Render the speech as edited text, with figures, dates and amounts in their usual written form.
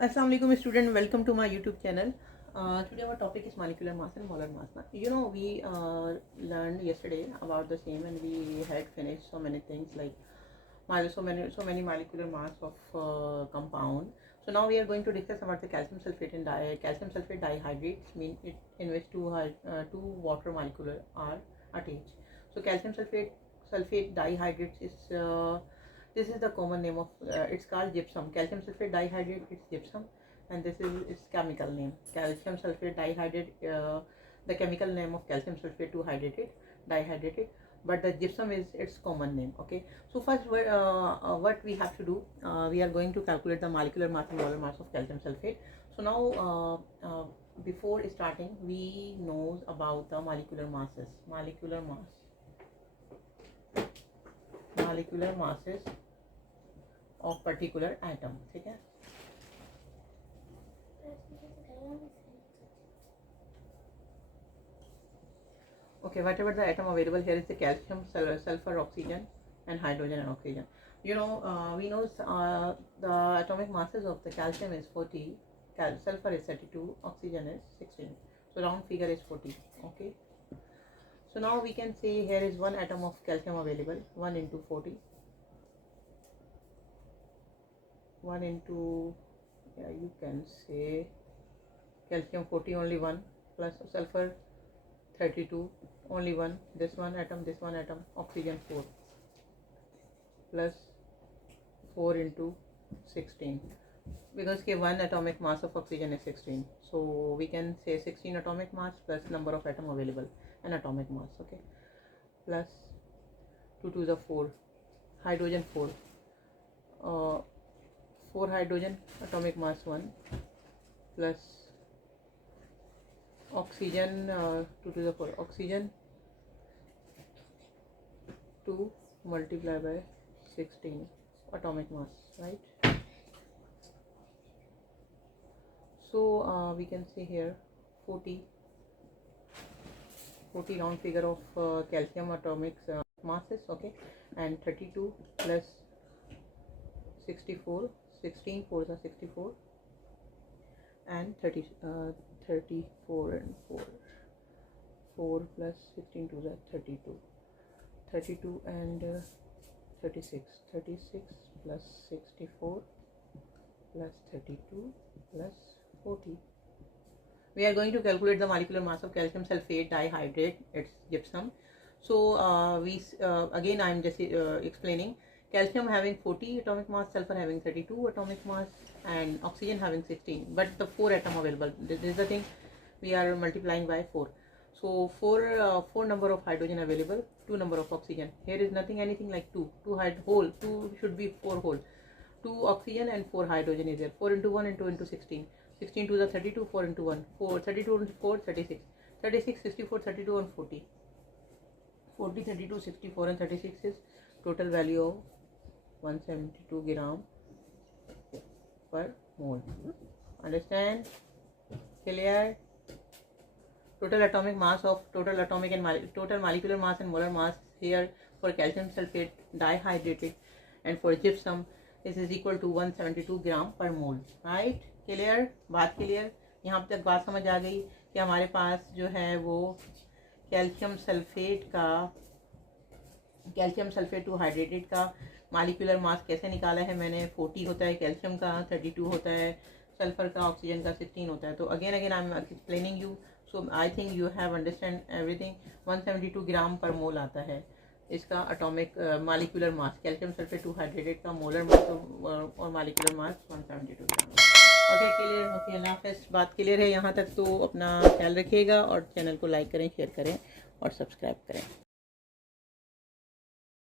Assalamu alaikum student, welcome to my YouTube channel. Today our topic is molecular mass and molar mass. You know, we learned yesterday about the same, and we had finished so many things like so many molecular mass of compound. So now we are going to discuss about the calcium sulfate and calcium sulfate dihydrates, mean it in which two water molecular are attached. So calcium sulfate dihydrates is this is the common name of it's called gypsum. Calcium sulfate dihydrate is gypsum, and this is its chemical name. Calcium sulfate dihydrate, the chemical name of calcium sulfate dihydrated, but the gypsum is its common name. Okay, so first what we have to do, we are going to calculate the molecular mass and molar mass of calcium sulfate. So now before starting, we know about the molecular masses of particular atom. ठीक है? Okay, whatever the atom available here is the calcium, sulfur, oxygen, and hydrogen and oxygen. You know, we know the atomic masses of the calcium is 40, sulfur is 32, oxygen is 16. So round figure is 40. Okay. So now we can say here is one atom of calcium available, 1 into 40. 1 into, yeah, you can say calcium 40 only 1, plus sulfur 32 only 1, this one atom, oxygen 4, plus 4 into 16, because one atomic mass of oxygen is 16, so we can say 16 atomic mass plus number of atom available and atomic mass. Okay, plus 2 to the 4, hydrogen 4, 4 hydrogen, atomic mass 1, plus oxygen 2 to the 4, oxygen 2 multiplied by 16, atomic mass, right? So we can see here 40 round figure of calcium atomic masses. Okay, and 32 plus 64, 16 4s are 64, and 34 and 4 plus 16 2s are 32 and 36 plus 64 plus 32 plus 40. We are going to calculate the molecular mass of calcium sulfate dihydrate, it's gypsum. So again I am just explaining. Calcium having 40 atomic mass, sulfur having 32 atomic mass, and oxygen having 16, but the 4 atom available. This is the thing, we are multiplying by 4. So 4 number of hydrogen available, 2 number of oxygen. Here is anything like 2 should be 4 whole. 2 oxygen and 4 hydrogen is there. 4 into 1 and 2 into 16. 16 to the 32, 4 into 1, 4, 32 into 4, 36. 36, 64, 32 and 40. 40, 32, 64 and 36 is total value of 172 gram per mole. Understand? Clear? Total atomic molecular mass and molar mass here for calcium sulfate dihydrated and for gypsum this is equal to 172 gram per mole. Right? Clear? बात clear? यहाँ तक बात समझ आ गई कि हमारे पास जो है वो कैल्शियम सल्फेट टू हाइड्रेटेड का मॉलिक्यूलर मास कैसे निकाला है मैंने. 40 होता है कैल्शियम का, 32 होता है सल्फर का, ऑक्सीजन का 16 होता है. तो again I am explaining you, so I think you have understand everything. 172 gram पर मोल आता है इसका atomic molecular mass. Calcium sulphate two hydrated का मोलर मास और molecular mass 172 gram. Okay, clear? Okay, अल्लाह हाफ़िज़. बात क्लियर है यहाँ तक, तो अपना ख्याल रखिएगा और चैनल को लाइक करें, शेयर करें और सब्सक्राइब करें.